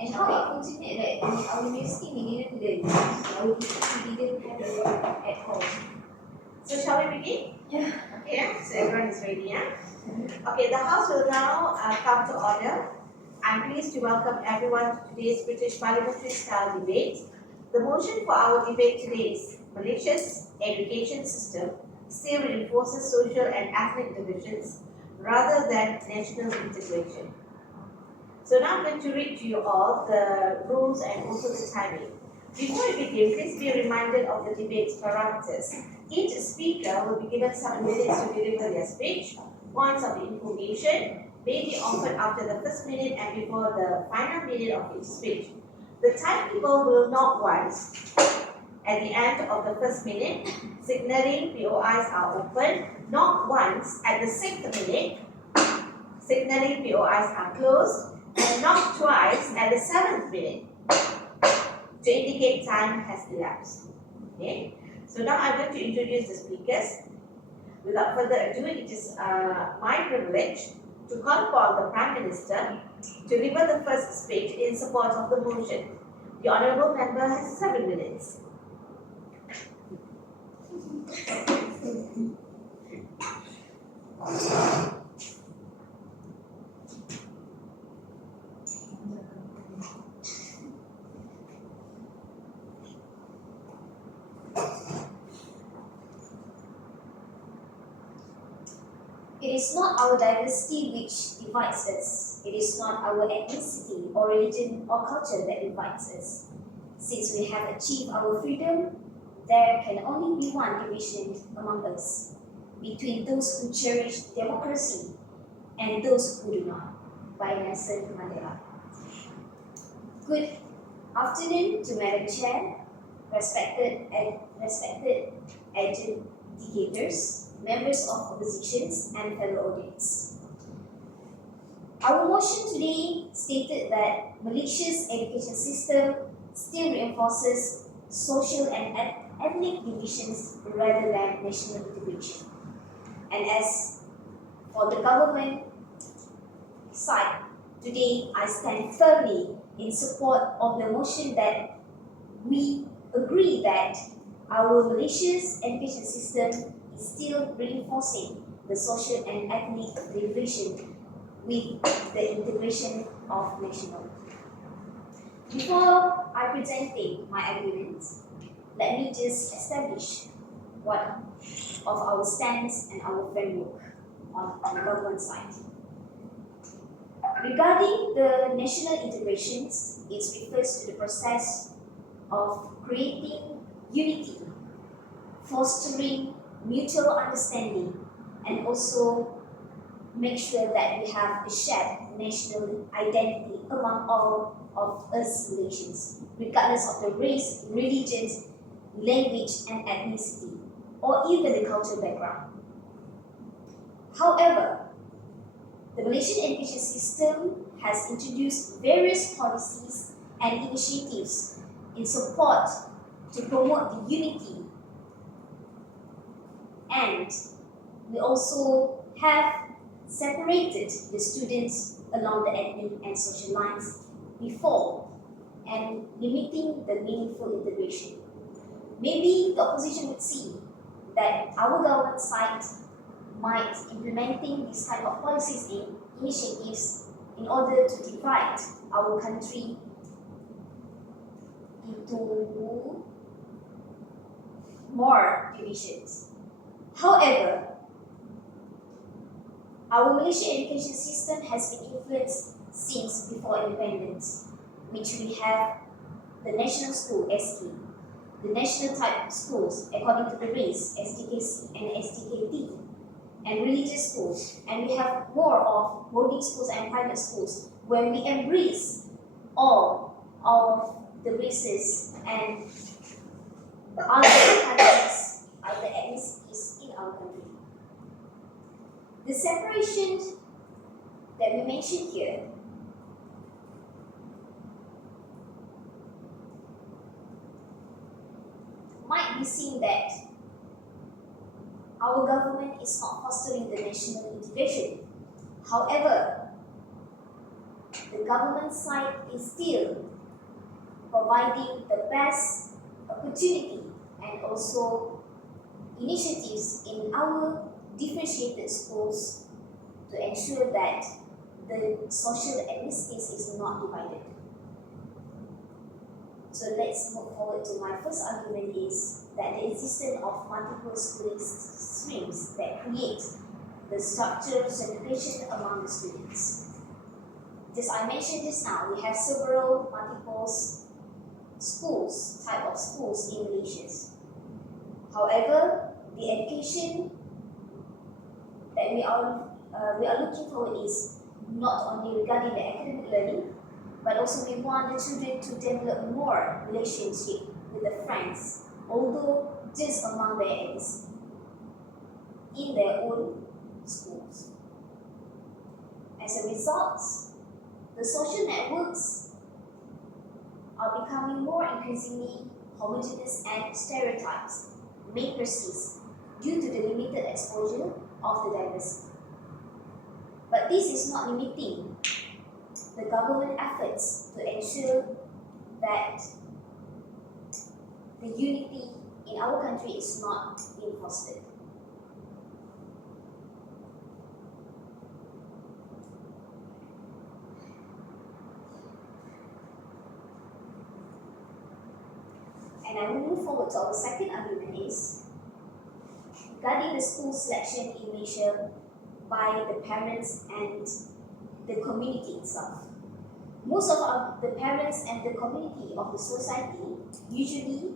And how unfortunate that in our university we didn't learn. Our university we didn't have a learn at home. So shall we begin? Yeah. Okay, yeah? So everyone is ready, yeah? Okay, the House will now come to order. I'm pleased to welcome everyone to today's British Parliamentary Style debate. The motion for our debate today is Malaysia's education system still reinforces social and ethnic divisions rather than national integration. So now I'm going to read to you all the rules and also the timing. Before we begin, please be reminded of the debate's parameters. Each speaker will be given 7 minutes to deliver their speech. Points of information may be offered after the first minute and before the final minute of each speech. The timekeeper will knock once at the end of the first minute, signaling POIs are open, knock once at the 6th minute, signaling POIs are closed, and knock twice at the 7th minute to indicate time has elapsed. Okay, so now I'm going to introduce the speakers. Without further ado, it is my privilege to call upon the Prime Minister to deliver the first speech in support of the motion. The Honourable Member has 7 minutes. It is not our diversity which divides us. It is not our ethnicity or religion or culture that divides us. Since we have achieved our freedom, there can only be one division among us, between those who cherish democracy and those who do not. By Nelson Mandela. Good afternoon to Madam Chair, respected adjudicators, members of oppositions, and fellow audience. Our motion today stated that Malaysia's education system still reinforces social and ethnic divisions rather than national integration. And as for the government side, today I stand firmly in support of the motion that we agree that our Malaysia's education system is still reinforcing the social and ethnic division with the integration of national. Before I presenting my arguments, let me just establish what of our stance and our framework on the government side. Regarding the national integrations, it refers to the process of creating unity, fostering mutual understanding, and also make sure that we have a shared national identity among all of us Malaysians, regardless of the race, religions, language, and ethnicity, or even the cultural background. However, the Malaysian education system has introduced various policies and initiatives in support to promote the unity, and we also have separated the students along the ethnic and social lines before and limiting the meaningful integration. Maybe the opposition would see that our government side might implementing these type of policies and initiatives in order to divide our country into more divisions. However, our Malaysian education system has been influenced since before independence, which we have the national school SK, the national type schools according to the race STKC and STKT, and religious schools, and we have more of boarding schools and private schools where we embrace all of the races and other countries, other ethnicities in our country. The separation that we mentioned here might be seen that our government is not fostering the national integration. However, the government side is still providing the best opportunity and also initiatives in our differentiated schools to ensure that the social ethnicities is not divided. So let's move forward to my first argument is that the existence of multiple schooling streams that create the structural segregation among the students. As I mentioned just now, we have several multiple type of schools in Malaysia. However, the education that we are looking for is not only regarding the academic learning, but also we want the children to develop more relationship with the friends, although just among their age, in their own schools. As a result, the social networks are becoming more increasingly homogeneous and stereotypes may persist due to the limited exposure of the diversity. But this is not limiting the government efforts to ensure that the unity in our country is not being fostered. And I will move forward to our second argument is regarding the school selection in Malaysia by the parents and the community itself. Most of the parents and the community of the society usually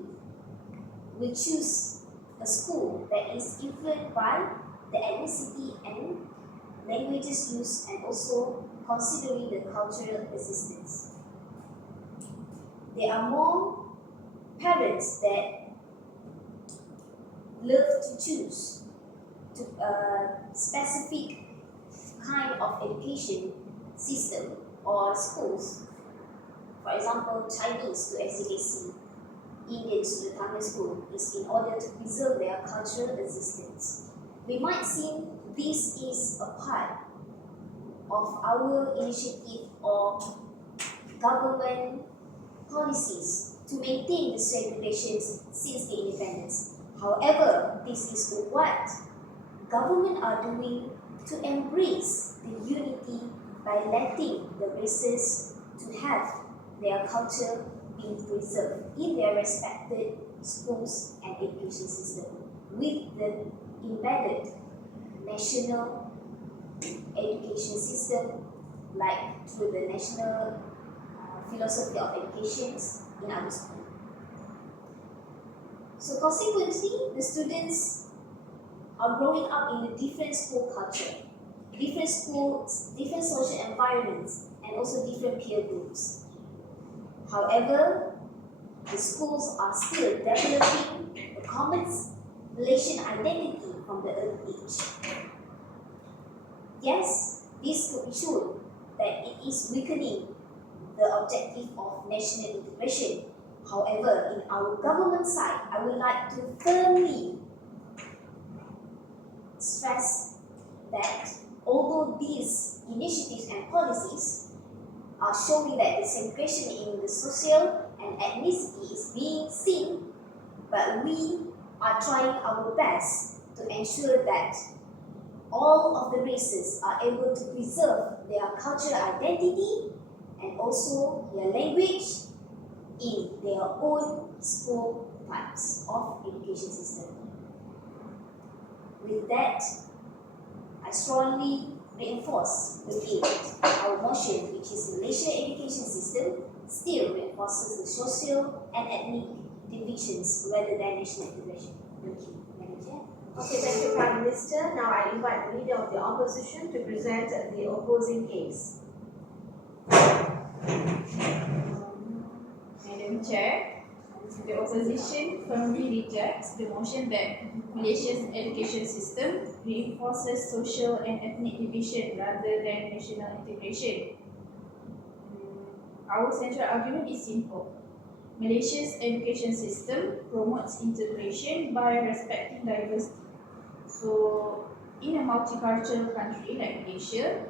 will choose a school that is influenced by the ethnicity and languages used and also considering the cultural existence. There are more parents that love to choose a specific kind of education system or schools. For example, Chinese to SCDC, Indians to the Tamil school is in order to preserve their cultural existence. We might think this is a part of our initiative or government policies to maintain the segregations since the independence. However, this is what government are doing to embrace the unity by letting the races to have their culture being preserved in their respected schools and education system with the embedded national education system like through the national philosophy of education in our school. So consequently, the students are growing up in a different school culture, different schools, different social environments, and also different peer groups. However, the schools are still developing a common Malaysian identity from the early age. Yes, this could be shown that it is weakening the objective of national integration. However, in our government side, I would like to firmly stress that although these initiatives and policies are showing that the segregation in the social and ethnicity is being seen, but we are trying our best to ensure that all of the races are able to preserve their cultural identity and also their language in their own school types of education system. With that, I strongly reinforce again our motion, which is Malaysia education system still reinforces the social and ethnic divisions rather than national integration. Thank you, Madam Chair. Okay, thank you, Prime Minister. Now I invite the Leader of the Opposition to present the opposing case. Madam Chair, the opposition firmly rejects the motion that Malaysia's education system reinforces social and ethnic division rather than national integration. Our central argument is simple. Malaysia's education system promotes integration by respecting diversity. So, in a multicultural country like Malaysia,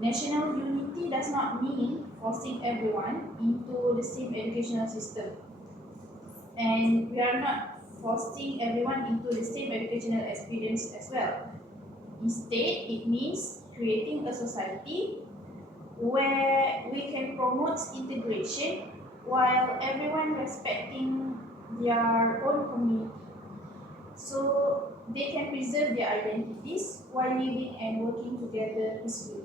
national unity equity does not mean forcing everyone into the same educational system. And we are not forcing everyone into the same educational experience as well. Instead, it means creating a society where we can promote integration while everyone respecting their own community. So they can preserve their identities while living and working together peacefully.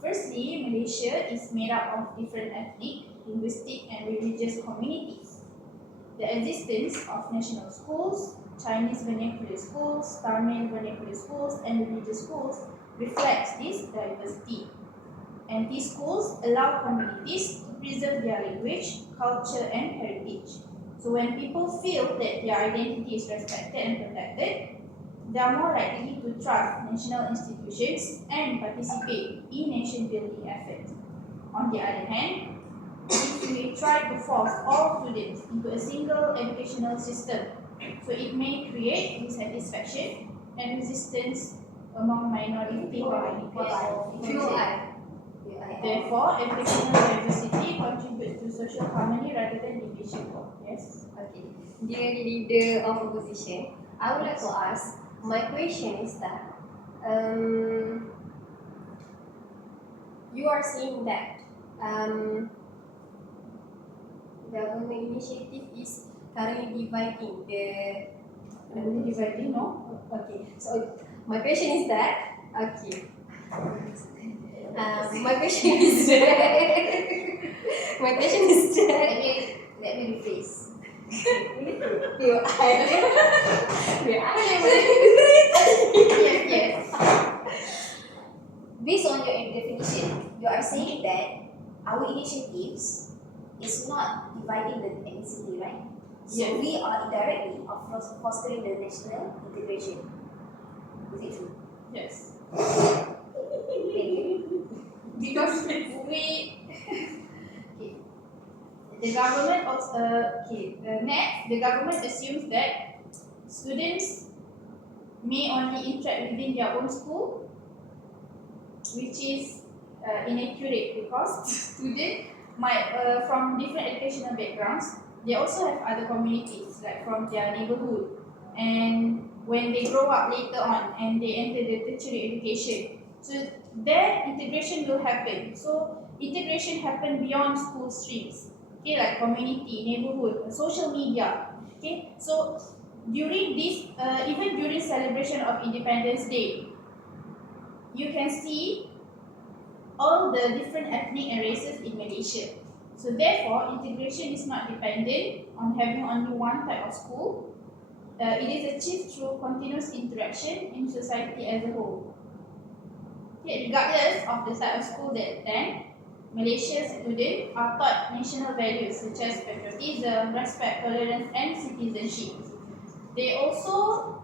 Firstly, Malaysia is made up of different ethnic, linguistic, and religious communities. The existence of national schools, Chinese vernacular schools, Tamil vernacular schools, and religious schools reflects this diversity. And these schools allow communities to preserve their language, culture, and heritage. So when people feel that their identity is respected and protected, they are more likely to trust national institutions and participate in nation building efforts. On the other hand, if we try to force all students into a single educational system, so it may create dissatisfaction and resistance among minority communities. Therefore, educational diversity contributes to social harmony rather than division. Yes? Okay. Dear leader of opposition, I would like to ask, my question is that you are saying that government initiative is currently dividing the Dividing, no? okay. So my question is that okay. My question is that my question is that Let me rephrase. will I Yes, yes. Based on your definition, you are saying that our initiatives is not dividing the ethnicity, right? So Yes. we are indirectly fostering the national integration. Is it true? Yes. Thank you. Because we the government also next the government assumes that students may only interact within their own school, which is inaccurate because students might from different educational backgrounds, they also have other communities like from their neighborhood, and when they grow up later on and they enter the tertiary education, so their integration will happen. So integration happen beyond school streams, okay, like community, neighborhood, social media. Okay, so during this even during celebration of Independence Day, you can see all the different ethnic and races in Malaysia. So therefore, integration is not dependent on having only one type of school. It is achieved through continuous interaction in society as a whole. Okay, regardless of the type of school they attend, Malaysia's students are taught national values such as patriotism, respect, tolerance, and citizenship. They also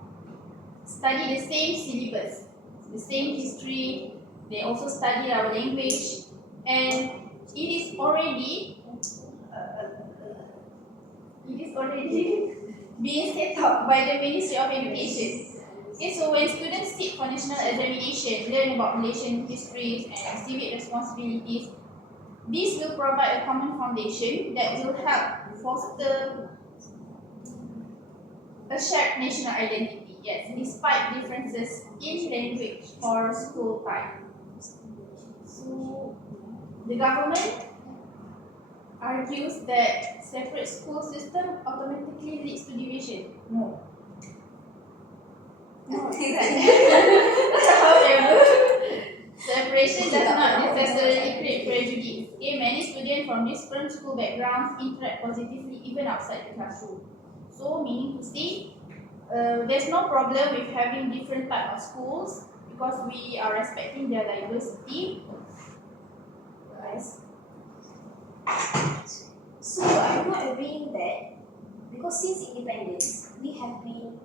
study the same syllabus, the same history. They also study our language, and it is already being set up by the Ministry of Education. Okay, so when students sit for national examination, learn about Malaysian histories and civic responsibilities, this will provide a common foundation that will help foster a shared national identity, yes, despite differences in language or school type. So the government argues that separate school system automatically leads to division. No. However, separation does not necessarily create prejudice. Okay, many students from different school backgrounds interact positively even outside the classroom. So, meaning to say, there's no problem with having different type of schools because we are respecting their diversity. Yes. So I'm not agreeing that because since independence we have been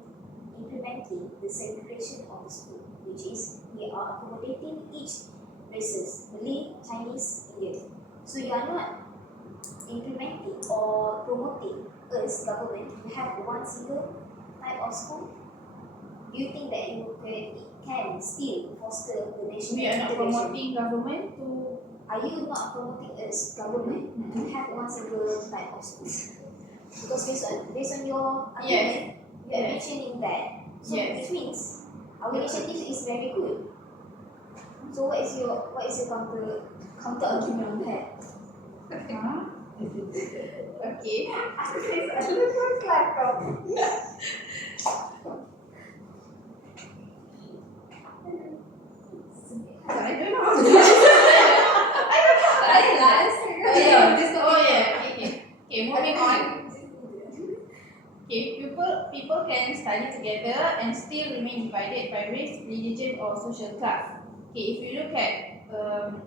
implementing the segregation of the school, which is we are accommodating each races, Malay, Chinese, Indian. So you are not implementing or promoting us government to have one single type of school. do you think that it can still foster the national We are not integration? promoting government to. Are you not promoting as government to have one single type of school? Because based on your argument, you are Yes. mentioning that. So Yes. which means our initiative is very good. So what is your counter argument on that? Huh? Okay. I don't know. Oh yeah. Okay. Moving on. Okay. People can study together and still remain divided by race, religion, or social class. Okay. If you look at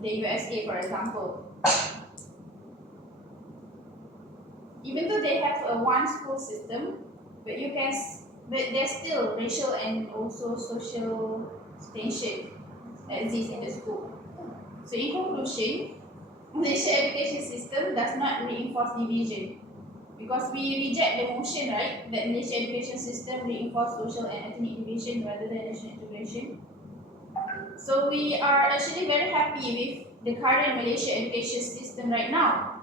the USA, for example, even though they have a one school system, but there's still racial and also social tension exist in the school. So in conclusion, Malaysia education system does not reinforce division because we reject the motion, right, that Malaysia education system reinforce social and ethnic division rather than national integration. So we are actually very happy with the current Malaysia education system right now.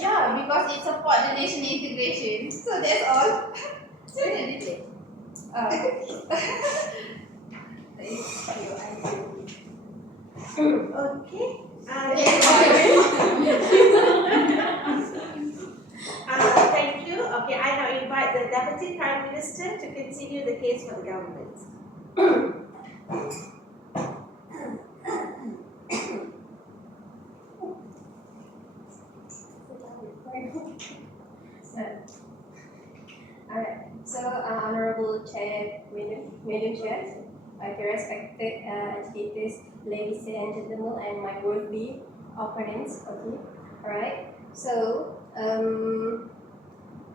Yeah, because it supports the national integration. So that's all. Okay. Thank you. Okay, I now invite the Deputy Prime Minister to continue the case for the government. Alright, so Honorable Chair, Madam Chair, respected educators, ladies and gentlemen, and my worthy opponents. Okay, alright. So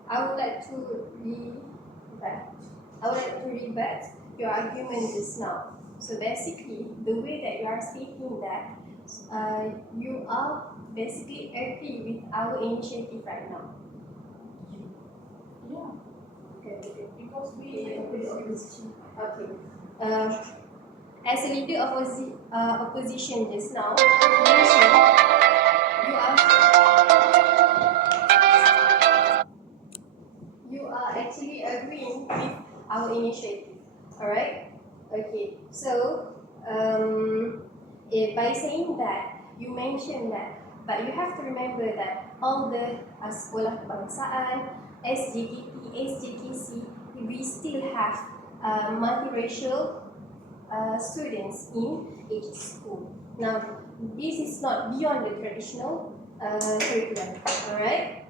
I would like to rebut your argument just now. So basically, the way that you are stating that you are basically agree with our initiative right now. Yeah, Okay. because we are the opposition. Okay. As a leader of opposition just now, you mentioned you are actually agreeing with our initiative. Alright? Okay. So by saying that, you mentioned that, but you have to remember that all the sekolah kebangsaan, SJKT, SJKC, we still have multiracial students in each school. Now, this is not beyond the traditional curriculum, alright?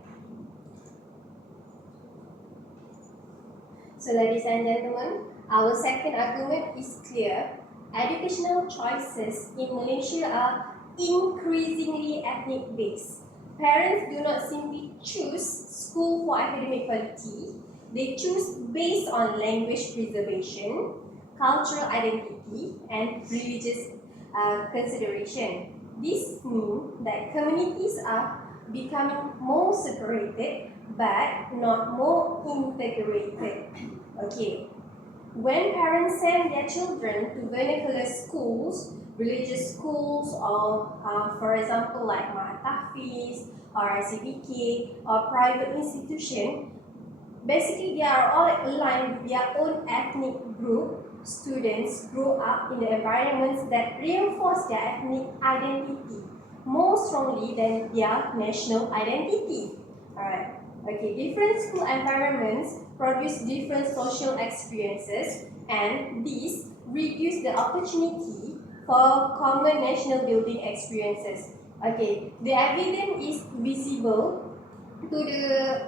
So, ladies and gentlemen, our second argument is clear. Educational choices in Malaysia are increasingly ethnic based. Parents do not simply choose school for academic quality, they choose based on language preservation, cultural identity, and religious consideration. This means that communities are becoming more separated but not more integrated. Okay. When parents send their children to vernacular schools, religious schools, or for example like Mahat Tahfiz or CBK or private institution, basically they are all aligned with their own ethnic group. Students grow up in the environments that reinforce their ethnic identity more strongly than their national identity. Alright. Okay, different school environments produce different social experiences, and these reduce the opportunity for common national building experiences. Okay, the evidence is visible to the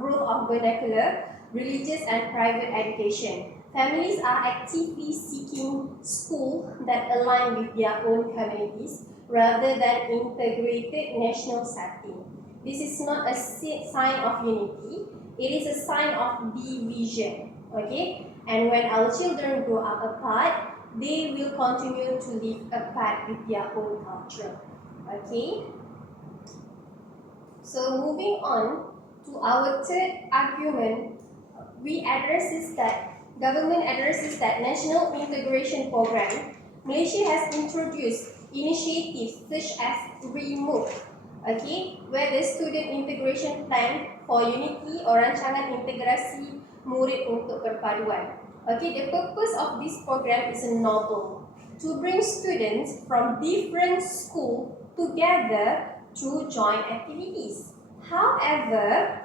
growth of vernacular, religious, and private education. Families are actively seeking schools that align with their own communities rather than integrated national setting. This is not a sign of unity, it is a sign of division. Okay? And when our children grow up apart, they will continue to live apart with their own culture. Okay? So moving on to our third argument government addresses that national integration program, Malaysia has introduced initiatives such as REMOVE, okay, where the student integration plan for unity or rancangan integrasi murid untuk perpaduan. Okay, the purpose of this program is novel, to bring students from different schools together to join activities. However,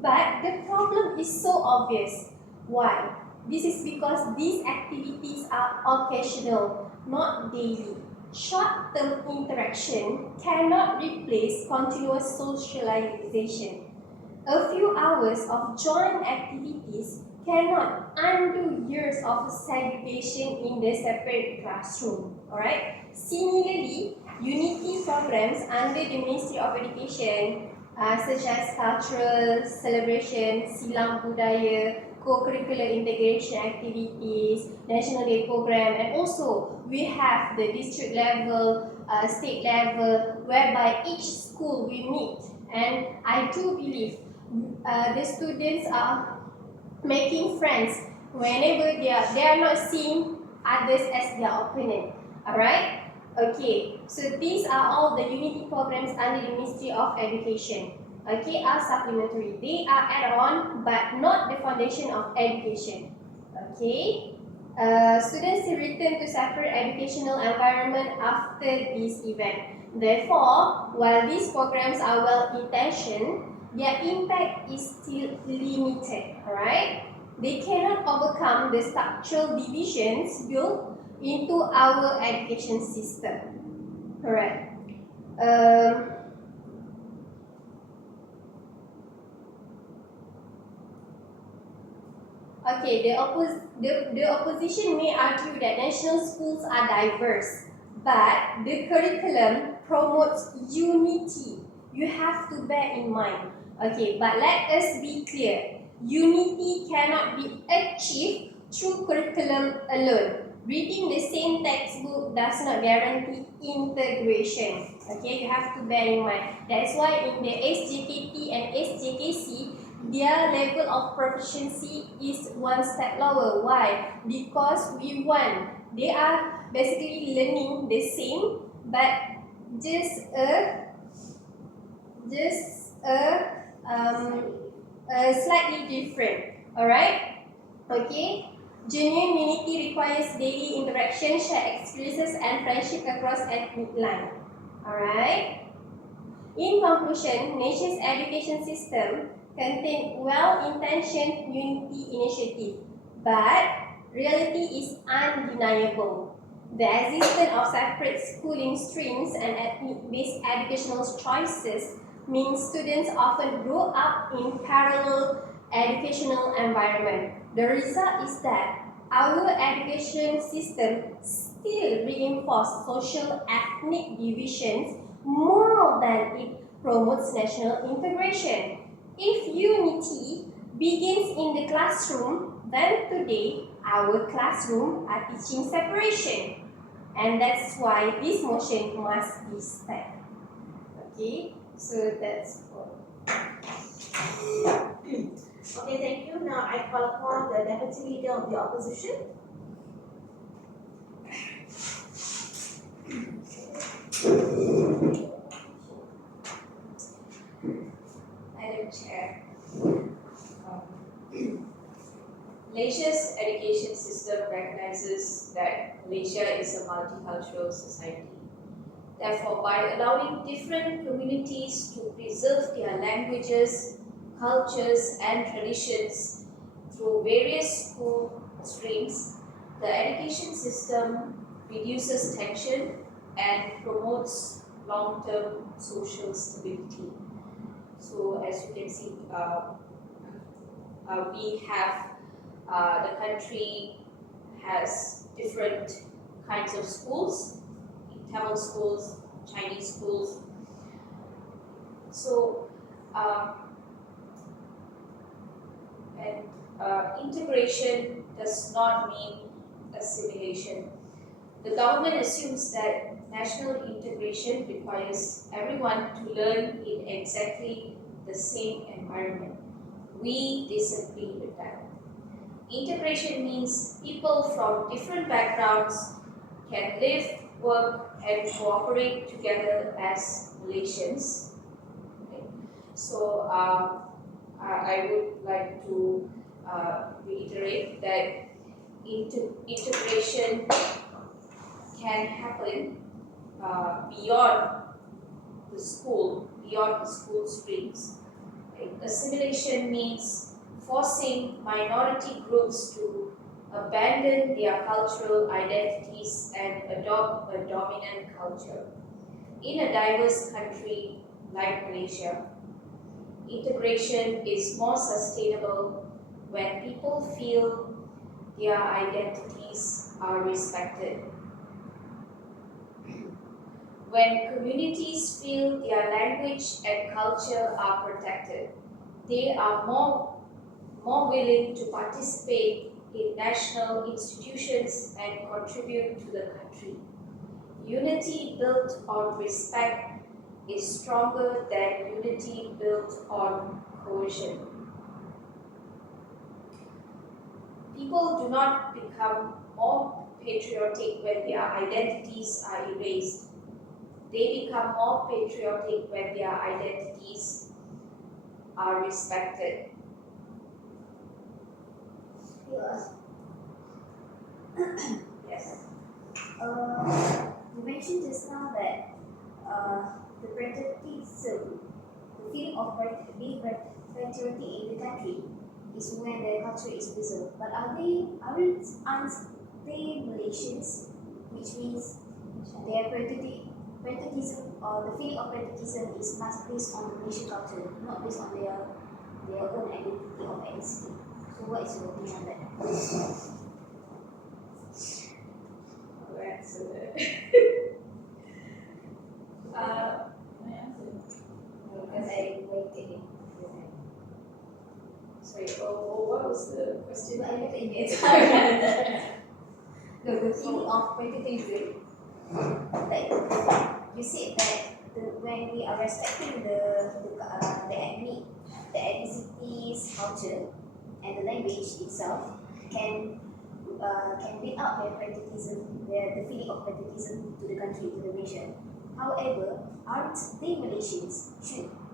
but the problem is so obvious. Why? This is because these activities are occasional, not daily. Short-term interaction cannot replace continuous socialization. A few hours of joint activities cannot undo years of segregation in the separate classroom. Alright? Similarly, unity programs under the Ministry of Education such as cultural celebration, silang budaya, co-curricular integration activities, National Day program, and also we have the district level, state level, whereby each school we meet. And I do believe the students are making friends whenever they are not seeing others as their opponent. Alright? Okay, so these are all the unity programs under the Ministry of Education. Okay, are supplementary. They are add-on but not the foundation of education. Okay, students will return to separate educational environment after this event. Therefore, while these programs are well-intentioned, their impact is still limited. Alright, they cannot overcome the structural divisions built into our education system. Correct. Okay, the opposition may argue that national schools are diverse, but the curriculum promotes unity. You have to bear in mind. Okay, but let us be clear. Unity cannot be achieved through curriculum alone. Reading the same textbook does not guarantee integration. Okay, you have to bear in mind. That's why in the SJKT and SJKC, their level of proficiency is one step lower. Why? Because they are basically learning the same, but just slightly different. Alright? Okay? Genuine unity requires daily interaction, shared experiences, and friendship across ethnic lines. Alright? In conclusion, Malaysia's education system contains well-intentioned unity initiative, but reality is undeniable. The existence of separate schooling streams and ethnic-based educational choices means students often grow up in parallel educational environment. The result is that our education system still reinforces social ethnic divisions more than it promotes national integration. If unity begins in the classroom, then today our classroom are teaching separation. And that's why this motion must be stopped. Okay, so that's all. Okay, thank you. Now I call upon the Deputy Leader of the Opposition. Madam Chair, Malaysia's education system recognizes that Malaysia is a multicultural society. Therefore, by allowing different communities to preserve their languages, cultures, and traditions through various school streams, the education system reduces tension and promotes long-term social stability. So, as you can see, we have the country has different kinds of schools, Tamil schools, Chinese schools. So, integration does not mean assimilation. The government assumes that national integration requires everyone to learn in exactly the same environment. we disagree with that. Integration means people from different backgrounds can live, work, and cooperate together as Malaysians. Okay. So I would like to reiterate that integration can happen beyond the school, beyond the school streams. Right? Assimilation means forcing minority groups to abandon their cultural identities and adopt a dominant culture. In a diverse country like Malaysia, integration is more sustainable when people feel their identities are respected. When communities feel their language and culture are protected, they are more willing to participate in national institutions and contribute to the country. Unity built on respect is stronger than unity built on coercion. People do not become more patriotic when their identities are erased. They become more patriotic when their identities are respected. Yes. Yes. You mentioned just now that the patriotism, the feeling of being patriotic in the country is when the culture is preserved. But aren't they Malaysians, which means their patriotism or the feeling of patriotism is must based on the Malaysian culture, not based on their own identity or ethnicity. So what is your opinion on that? I'll answer that. Can I answer? Because I waited. Sorry, what was the question? I look in it. No, the feeling of patriotism. Like you said that when we are respecting the ethnicities, culture, and the language itself can build up their patriotism, the feeling of patriotism to the country, to the nation. However, aren't they Malaysians?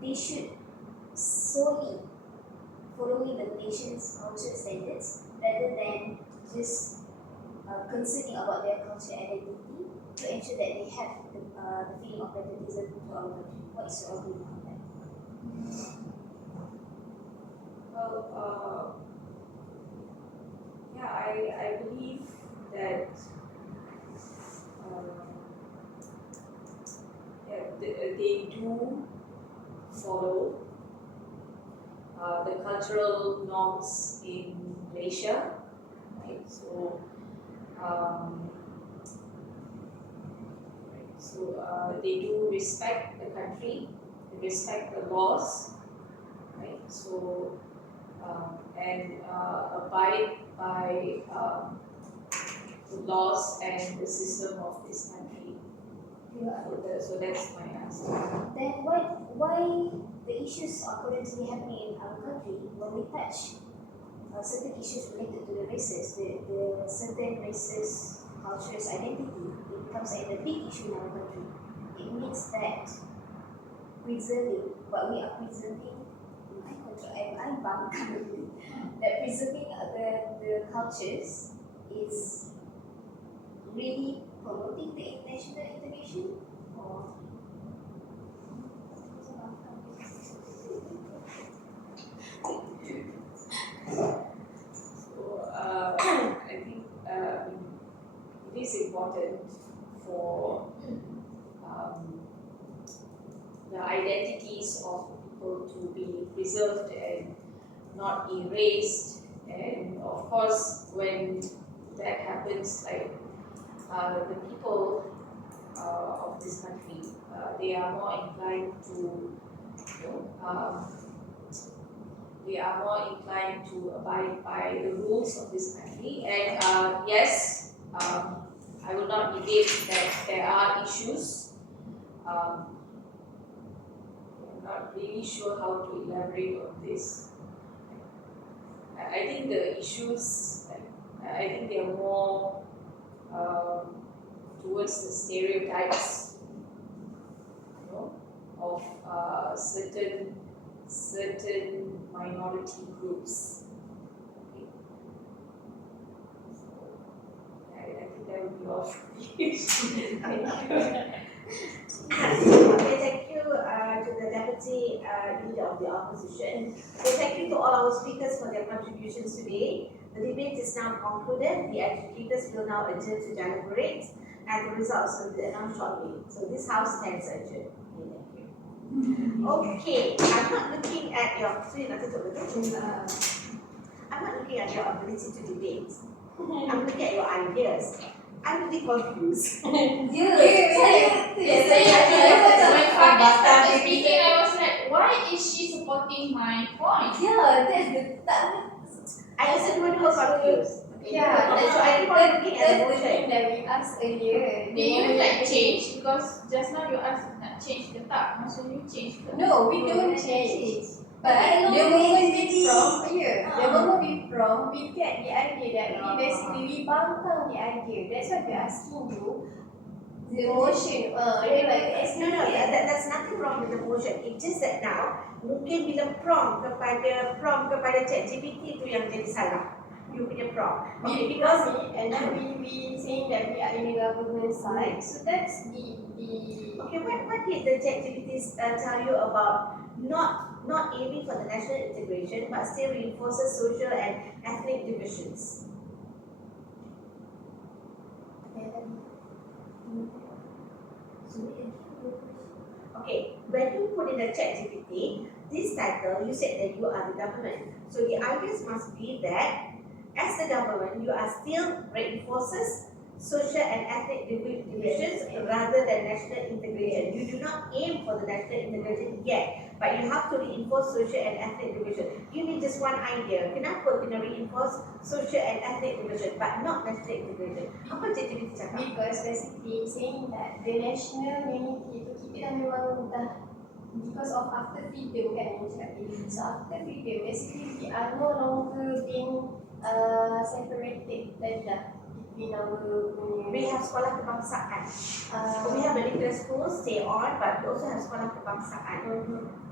They should solely following the Malaysians' culture standards rather than just concerning about their culture identity to ensure that they have the feeling of patriotism to our country. What is your opinion on that? Well, yeah, I believe that they do follow the cultural norms in Malaysia, right? So, they do respect the country, they respect the laws, right? So, and abide by the laws and the system of this country. So that's my answer. Then why the issues are currently happening in our country when we touch certain issues related to the races, the certain races, cultures, identity, it becomes like a big issue in our country. It means that preserving, what we are preserving, I'm bound currently, that preserving the cultures is really promoting the international integration or So I think it is important for the identities of people to be preserved and not erased. And of course, when that happens, like the people of this country, they are more inclined to, they are more inclined to abide by the rules of this country. And yes, I will not negate that there are issues. I'm not really sure how to elaborate on this. I think the issues, I think they are more towards the stereotypes, you know, of certain minority groups. Okay. So, I think that would be all from me. Thank you. Okay, thank you to the Deputy Leader of the Opposition. So thank you to all our speakers for their contributions today. The debate is now concluded. The educators will now adjourn to deliberate and the results will be announced shortly. So this House stands adjourned. Okay, thank you. Okay, I'm not looking at your I'm not looking at your ability to debate. I'm looking at your ideas. I'm really confused. Yesterday, when Fahmi started speaking, I was like, why is she supporting my point? Yeah, that's the I also don't know confused. yeah, So I keep on looking at the that's the motion. thing that we asked earlier. Did you like change? Because just now you asked nak change ke tak? Maksud you change ke? No, we don't change. But the moment we prompt, the moment we prompt, we get the idea that we basically we bangkang the idea. That's why we're asking you the motion. That's nothing wrong with the motion. It's just that now mungkin bila prompt kepada ChatGPT tu yang jadi salah. You punya prompt. Okay, because and then we saying that we are in the government side. So that's the okay, what did the ChatGPT tell you about not aiming for the national integration but still reinforces social and ethnic divisions? Okay, when you put in the ChatGPT, this title, you said that you are the government. So the ideas must be that as the government, you are still reinforces social and ethnic divisions rather than national integration. You do not aim for the national integration yet, but you have to reinforce social and ethnic division. Give me just one idea. Kenapa kena reinforce social and ethnic division but not national integration? Apa ChatGPT cakap? because basically saying that the national unity itu kita dah memang dah because of after freedom kan yang cakap tadi. So after freedom basically we are no longer being separated tadi dah between our We have sekolah kebangsaan. We have medical school stay on, but we also have sekolah kebangsaan.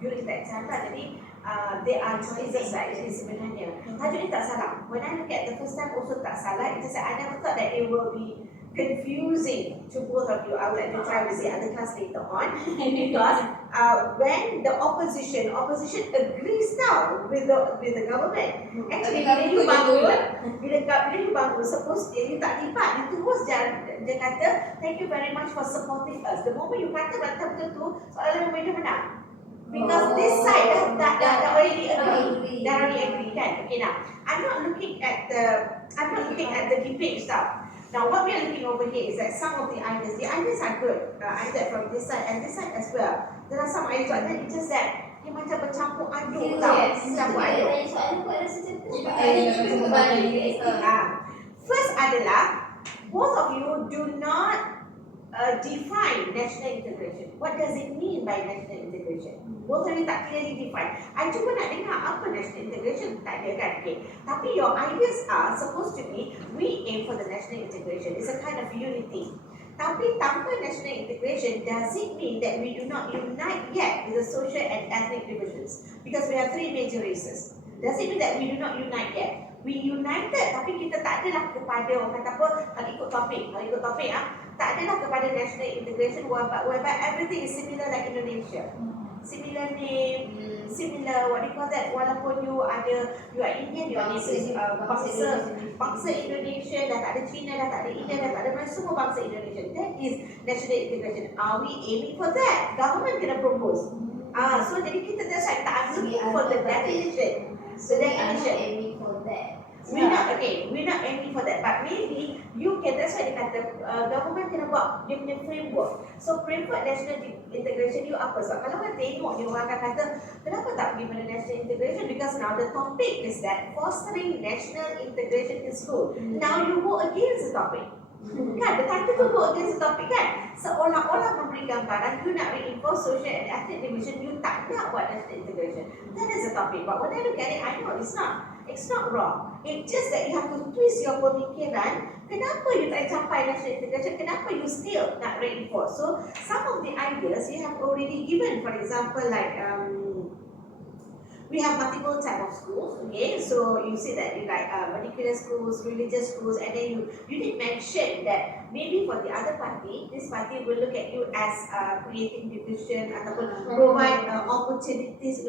During that time lah, jadi there are choices lah ini sebenarnya. Tajuk ni tak salah. When I look at the first time also tak salah. It's just that I never thought that it will be confusing to both of you. I would like to try with the other class later on because when the opposition agrees now with the government. Actually, bila you bangun, suppose you tak libat, you terus dia kata thank you very much for supporting us. The moment you kata betul tu, soalan mereka menang. Because this side dah already agree kan? Okay, now I'm not looking at the debate stuff. Now what we are looking over here is that some of the ideas are good. I said from this side and this side as well. There are some ideas, but then it's just that dia macam bercampur aduk tau. Campur aduk. First adalah both of you do not define national integration. What does it mean by national integration? Both of you tak clearly define. I cuba nak dengar apa national integration, tak ada kan? Okay. Tapi your ideas are supposed to be we aim for the national integration. It's a kind of unity. Tapi tanpa national integration, does it mean that we do not unite yet with the social and ethnic divisions? Because we have three major races. Does it mean that we do not unite yet? We united, tapi kita tak adalah kepada orang kata apa, kalau ikut topik tak adalah kepada national integration whereby everything is similar like Indonesia. Similar name, similar what do you call that? Walaupun you are Indian, you are bangsa Indonesia, dah tak ada China, dah tak ada India, dah tak ada Melayu, semua bangsa Indonesia. That is national integration. Are we aiming for that? Government kena propose. So jadi kita tak looking for the definition. So we are not aiming for that. We're not aiming for that, but maybe you can, that's why dia kata government kena buat dia punya framework. So framework national integration you apa? So kalau orang tengok dia orang akan kata kenapa tak pergi pada national integration? Because now the topic is that fostering national integration in school. Now you go against the topic. Kan, the title tu go against the topic kan? Seolah-olah memberi gambaran you nak reinforce social and ethnic division, you tak nak buat national integration. That is the topic. But when I look at it, I know it's not. It's not wrong. It's just that you have to twist your pemikiran. Kenapa you tak capai national integration? Kenapa you still not reinforce? So some of the ideas you have already given. For example, like we have multiple type of schools, okay? So you see that you like particular schools, religious schools, and then you did mention that maybe for the other party, this party will look at you as creating division ataupun provide opportunities.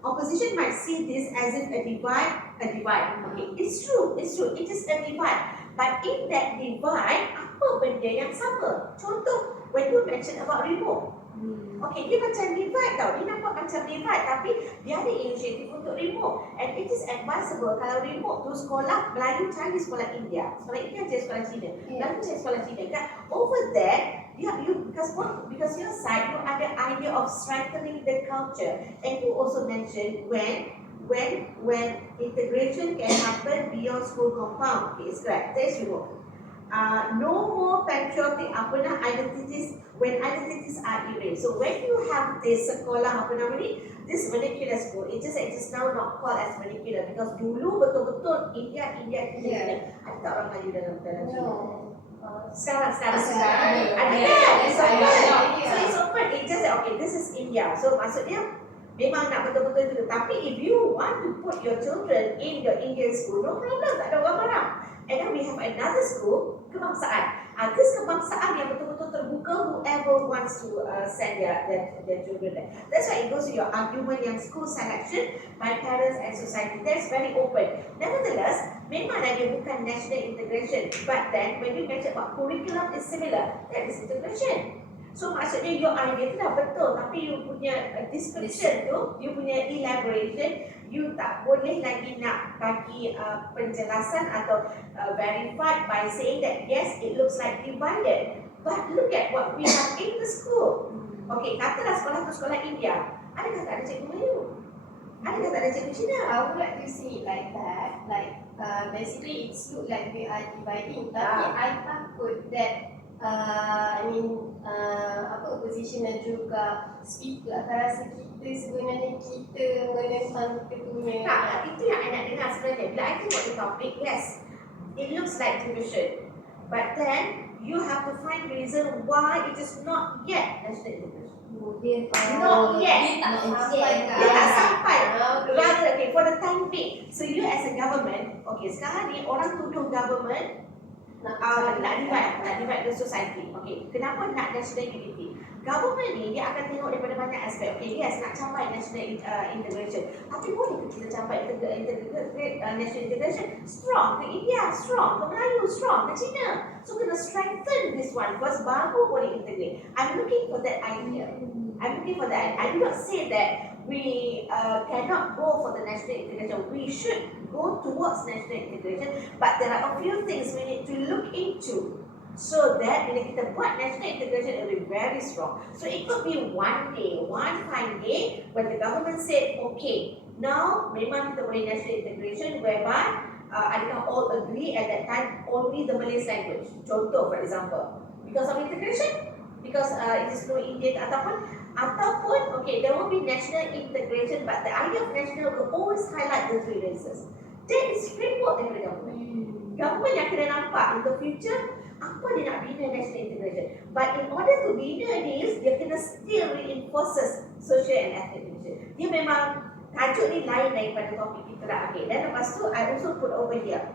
Opposition might see this as if a divide. Okay, it's true, it is a divide. But in that divide, apa benda yang sama? Contoh, when you mention about remote. Okay, dia macam divide tau. Dia nampak macam divide tapi dia ada inisiatif untuk remote. And it is advisable kalau remote tu sekolah Melayu cari sekolah India. Sekolah India cari sekolah Cina. Melayu cari sekolah Cina kan. Over there, because your side you ada idea of strengthening the culture. And you also mentioned when integration can happen beyond school compound. Okay, it's correct. That's remote. No more patriotic identities when identities are erased. So when you have this sekolah this vernacular school, it is now not called as vernacular because dulu betul-betul India. Ada tak orang Melayu dalam Cina? Sekarang. Ada kan? So it's open. It just that okay, this is India. So maksudnya memang nak betul-betul itu. Tapi if you want to put your children in the Indian school, no problem, tak ada orang marah. And then we have another school, kebangsaan. This kebangsaan yang betul-betul terbuka, whoever wants to send their children there. That's why it goes to your argument yang school selection by parents and society. That's very open. Nevertheless, memanglah dia bukan national integration. But then, when you mention about curriculum is similar, that is integration. So maksudnya your idea tu dah betul, tapi you punya description tu, you punya elaboration, you tak boleh lagi nak bagi penjelasan atau verified by saying that yes, it looks like divided. But look at what we have in the school. Okay, katalah sekolah tu sekolah India. Adakah tak ada cikgu Melayu? Adakah tak ada cikgu Cina? I would like to see it like that. Like basically it's look like we are dividing. Tapi I takut that opposition dan juga speaker akan rasa kita sebenarnya menentang kita punya. Tak, itu yang I nak dengar sebenarnya. Bila I tengok the topic, yes, it looks like division. But then, you have to find reason why it is not yet national integration. Not yet. Dia tak sampai. Rather, okay, for the time being. So you as a government, okay, sekarang ni orang tuduh government nak divide the society. Okay, kenapa nak national unity? Government ni dia akan tengok daripada banyak aspek. Okay, yes, nak capai national integration. Tapi boleh kita capai national integration? Strong ke India, strong ke Melayu, strong ke China. So kena strengthen this one first, baru boleh integrate. I'm looking for that idea. I do not say that we cannot go for the national integration. We should go towards national integration, but there are a few things we need to look into so that bila kita buat national integration, it will be very strong. So it could be one fine day when the government said, okay, now memang kita boleh national integration whereby adakah all agree at that time only the Malay language. Contoh, for example, because of integration, because it is no Indian ataupun okay, there will be national integration, but the idea of national will always highlight the three races. That is framework daripada government. Government yang kena nampak in the future apa dia nak bina national integration. But in order to bina this, dia kena still reinforces social and ethnic division. Dia memang tajuk ni lain daripada topik kita lah. Okay, dan lepas tu I also put over here.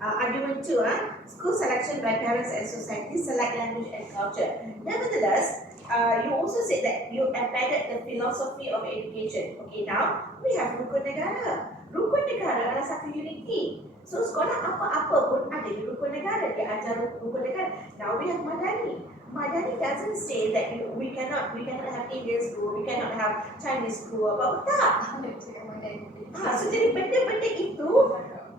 Argument 2, school selection by parents and society, select language and culture. Nevertheless, you also said that you embedded the philosophy of education. Okay, now we have rukun negara. Rukun negara adalah satu unity. So sekolah apa-apa pun ada di rukun negara. Dia ajar rukun negara. Now we have Madani. Madani doesn't say that we cannot have Indian school, we cannot have Chinese school, apa-apa tak. So jadi benda-benda itu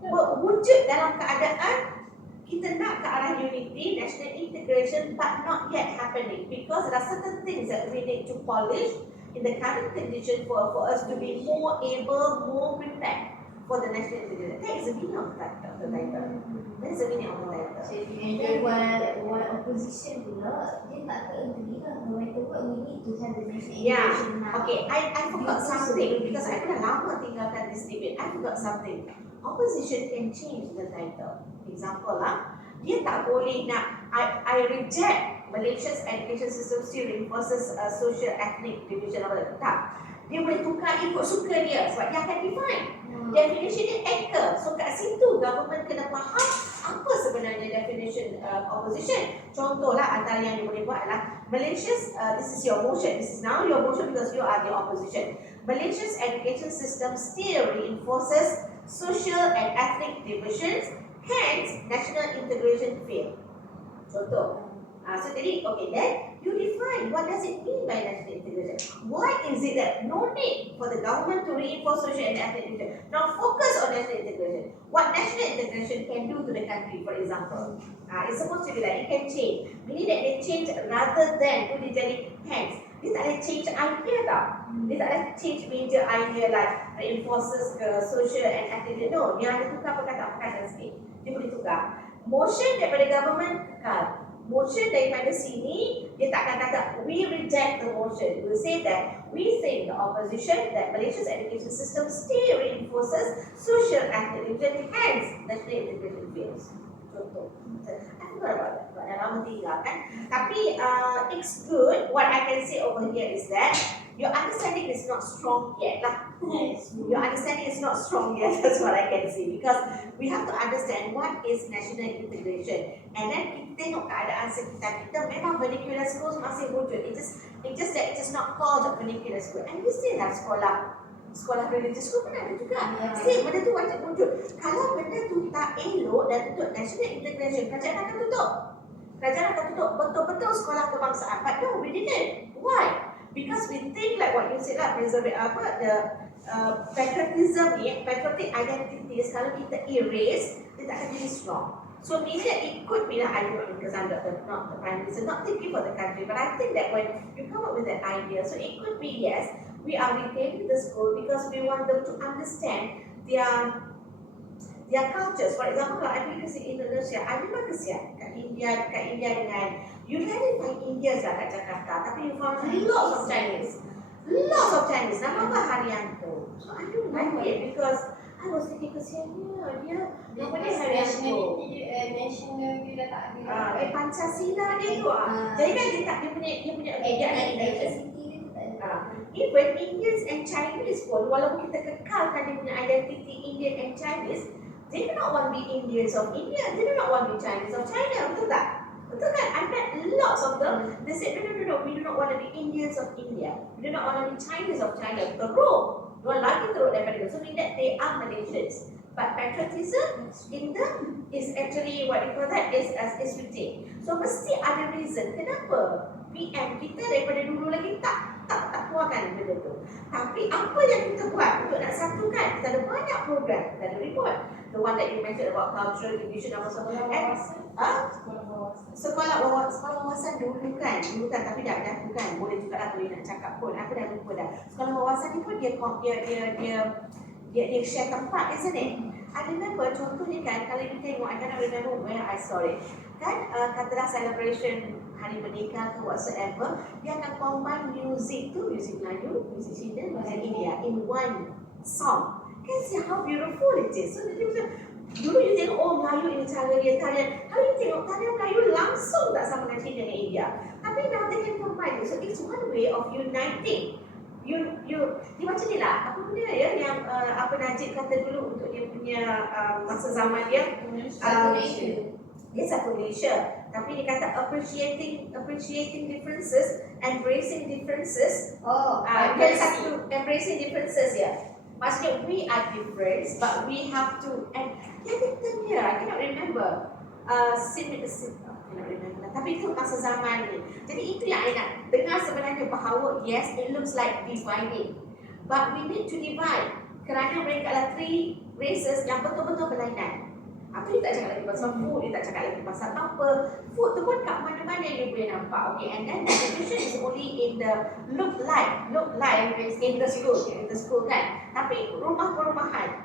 berwujud dalam keadaan kita nak ke arah unity, national integration, but not yet happening because there are certain things that we need to polish in the current condition for us to be more able, more prepared for the national integration. That is the meaning of the title. That is the meaning of the title. Jadi one opposition pula dia tak agree lah dengan matter what, we need to have the national Yeah. education now. Okay, I forgot Because something of- because I dah lama tinggalkan this debate. I forgot something. Opposition can change the title. Example dia tak boleh nak I reject Malaysia's education system still reinforces social ethnic division of tak. Dia boleh tukar ikut suka dia sebab dia akan define. Definition dia anchor. So kat situ government kena faham apa sebenarnya definition opposition. Contohlah antara yang dia boleh buat adalah Malaysia's this is your motion. This is now your motion because you are the opposition. Malaysia's education system still reinforces social and ethnic divisions, hence national integration fail. Contoh. So jadi, okay, then you define what does it mean by national integration. Why is it that no need for the government to reinforce social and ethnic division? Now focus on national integration. What national integration can do to the country, for example. It's supposed to be like, it can change. Meaning that they change rather than to dia jadi hence. Dia tak ada change idea tau. Dia tak ada change major idea like reinforces ke social and ethnic. No, dia ada tukar perkataan-perkataan sikit. Dia boleh tukar. Motion daripada government kekal. Motion daripada sini, dia tak akan kata we reject the motion. We will say that we think the opposition that Malaysia's education system still reinforces social ethnic division, hence national integration fails. Contoh. I forgot about that. Dah lama tinggal kan. Tapi it's good. What I can say over here is that your understanding is not strong yet lah. Your understanding is not strong yet. That's what I can say because we have to understand what is national integration. And then kita tengok keadaan sekitar kita, memang vernacular schools masih wujud. It's just that it is not called a vernacular school. And we still have sekolah religious school pun ada juga. Still benda tu wajib wujud. Kalau benda tu tak elok dan untuk national integration, kerajaan akan tutup. Kerajaan akan tutup betul-betul sekolah kebangsaan. But no, we didn't. Why? Because we think like what you said lah, preserve the patriotism ni, patriotic identities, kalau kita erase, dia tak akan jadi strong. So meaning that it could be that I don't know because I'm not the prime minister, not thinking for the country, but I think that when you come up with that idea, so it could be yes, we are retaining the school because we want them to understand their cultures. For example, kalau I pergi ke Indonesia, I memang kesian kat India dengan you rarely find Indians lah kat Jakarta, tapi you found lots of Chinese. Nama apa Haryanto. So I don't like it because I was thinking kesiannya dia namanya Haryanto. National dia dah tak ada. Pancasila dia tu Jadi kan dia punya dia ada diversity dia tu tak ada. Even Indians and Chinese pun, walaupun kita kekalkan dia punya identity Indian and Chinese, they do not want to be Indians of India, they do not want to be Chinese of China, betul tak? Betul kan? I met lots of them, they said no, we do not want to be Indians of India, we do not want to be Chinese of China. Teruk, diorang lagi teruk daripada itu. So mean that they are Malaysians, but patriotism in them is actually what you call that is retained. So mesti ada reason kenapa PM kita daripada dulu lagi tak puaskan benda tu. Tapi apa yang kita buat untuk nak satukan? Kita ada banyak program, kita ada report. The one that you mentioned about cultural division apa semua. Sekolah wawasan dulu kan, tapi dah bukan. Boleh juga lah boleh nak cakap pun. Aku dah lupa dah. Sekolah wawasan ni pun dia share tempat, isn't it? I remember contohnya kan, kalau you tengok, I cannot remember where I saw it. Kan, katalah celebration Hari Merdeka ke whatsoever, dia akan combine music tu, music Melayu, music Cina, music India in one song. Can see how beautiful it is. So dia macam, dulu you tengok, oh Melayu ini cara dia tarian. Kalau you tengok tarian Melayu langsung tak sama dengan Cina dengan India. Tapi now they can combine it. So it's one way of uniting. Dia macam ni lah, apa benda ya yang Najib kata dulu untuk dia punya masa zaman dia, dia satu Malaysia, tapi dia kata appreciating differences, embracing differences. Dia satu embracing differences ya. Maksudnya we are different, but we have to. And dia kata dia, I cannot remember. Tapi itu masa zaman ni. Jadi itu yang I nak dengar sebenarnya bahawa yes, it looks like dividing, but we need to divide kerana mereka adalah three races yang betul-betul berlainan. Apa dia tak cakap lagi pasal food, dia tak cakap lagi pasal apa. Food tu pun kat mana-mana you boleh nampak. Okay, and then the division is only in the look like in the school kan. Tapi rumah-perumahan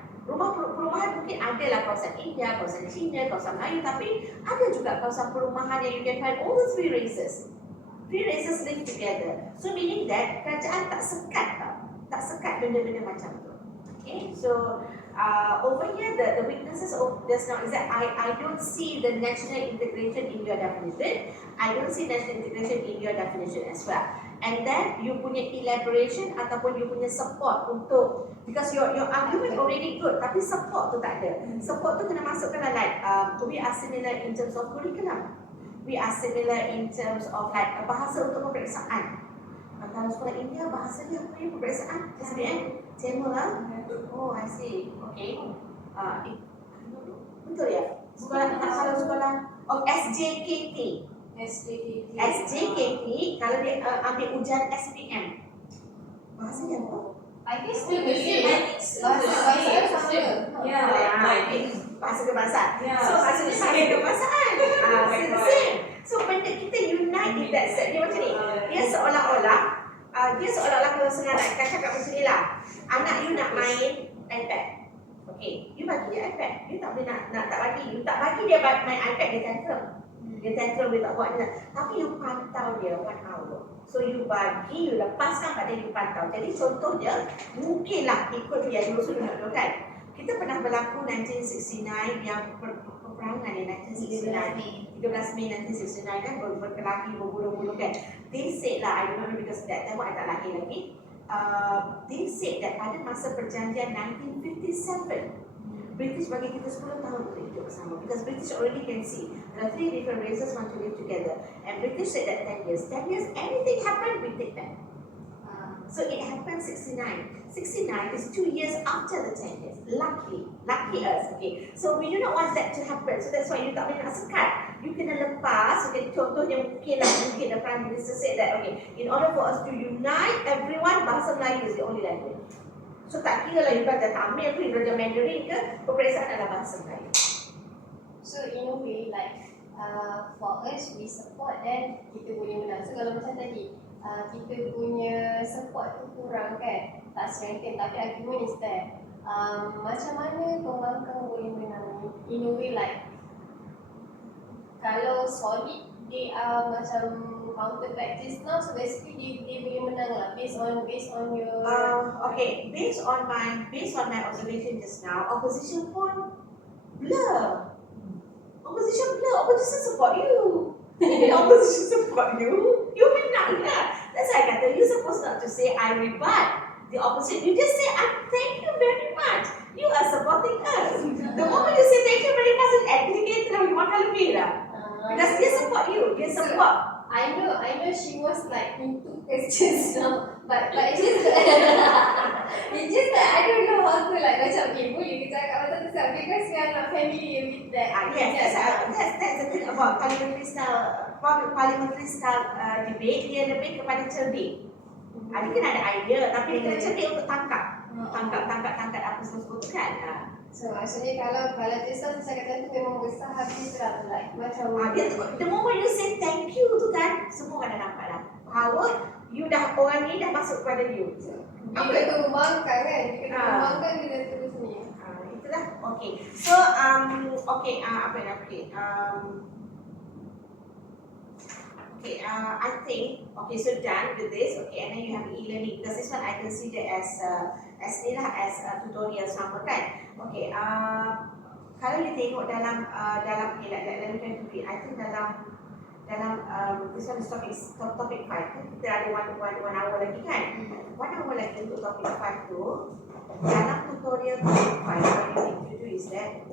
mungkin adalah kawasan India, kawasan Cina, kawasan Melayu, tapi ada juga kawasan perumahan yang you can find all the three races. Three races live together. So meaning that kerajaan tak sekat tau. Tak sekat benda-benda macam tu. Okay, so over here the weaknesses of just now is that I don't see the national integration in your definition. I don't see national integration in your definition as well. And then you punya elaboration ataupun you punya support untuk, because your argument already good tapi support tu tak ada. Support tu kena masukkan like we are similar in terms of curriculum. We are similar in terms of like bahasa untuk peperiksaan. Kalau sekolah India bahasa dia apa ni peperiksaan? SPM? Tamil lah? Oh, I see. Okay. Betul ya? Sekolah SJKT. SJKT kalau dia ambil ujian SPM. Bahasanya apa? I guess still the same. Bahasa sama. Bahasa kebangsaan. Yeah. So bahasa dia bahasa kebangsaan. Still the same. So benda kita unite in that set. Dia macam ni. Dia seolah-olah kalau senang nak cakap macam ni lah. Anak you nak main iPad. Okay, you bagi dia iPad. You tak boleh nak tak bagi. You tak bagi dia main iPad, dia tantrum. Dia tantrum, dia tak buat ni. Tapi you pantau dia 1 hour. So you bagi, you lepaskan pada you pantau. Jadi contohnya, mungkinlah ikut dia dulu sudah nak kan. Kita pernah berlaku 1969 yang peperangan ni 1969. 13 Mei 1969 kan berkelahi berbulu-bulu kan. They said lah, I don't know because that time I tak lahir lagi. They said that pada masa perjanjian 1957 British bagi kita 10 tahun untuk hidup bersama because British already can see the 3 different races want to live together and British said that 10 years, anything happen we take that. So it happened 69 is 2 years after the 10 years. Lucky us. Okay, so we do not want that to happen. So that's why you tak boleh nak sekat. You kena lepas. Okay, contohnya mungkin the Prime Minister said that okay, in order for us to unite everyone, bahasa Melayu is the only language. So tak kira lah you belajar Tamil ke, you belajar Mandarin ke, peperiksaan adalah bahasa Melayu. So in a way like for us we support then kita boleh menang. So kalau macam tadi kita punya support tu kurang kan, tak strengthen, tapi argument is that macam mana pembangkang boleh menang in a way like kalau solid they are macam counter practice now, so basically they boleh menang lah based on your okay, based on my observation just now, opposition pun blur. Opposition support you. If the opposition support you, you menang lah. That's why I kata you supposed not to say I rebut the opposition. You just say thank you very much. You are supporting us. The moment you say thank you very much, it's aggregated lah. You makan lebih lah. Because dia support you. Dia support. I know she was like into questions now, but it's just it's just that I don't know how to like macam boleh ke cakap macam tu because we are not familiar with that. Yes, that's the thing about parliamentary style debate. Dia lebih kepada cerdik. Dia kan ada idea, tapi dia kena cerdik untuk tangkap apa semua tu kan. So maksudnya kalau Tisha kata tu memang besar habis lah like macam the moment you say thank you tu kan, semua akan nampak dah. Power, orang ni dah masuk kepada you. Dia tu kembangkan kan, dia terus ni. Itulah. Okay. So I think so done with this. Okay, and then you have e-learning because this one I consider as tutorial sama kan. Okay, kalau you tengok dalam okay, let me try to read. I think dalam this one is topic 5. Kita ada one hour lagi kan. 1 hour lagi untuk topic 5 tu. Dalam tutorial topic 5, what you need to do is that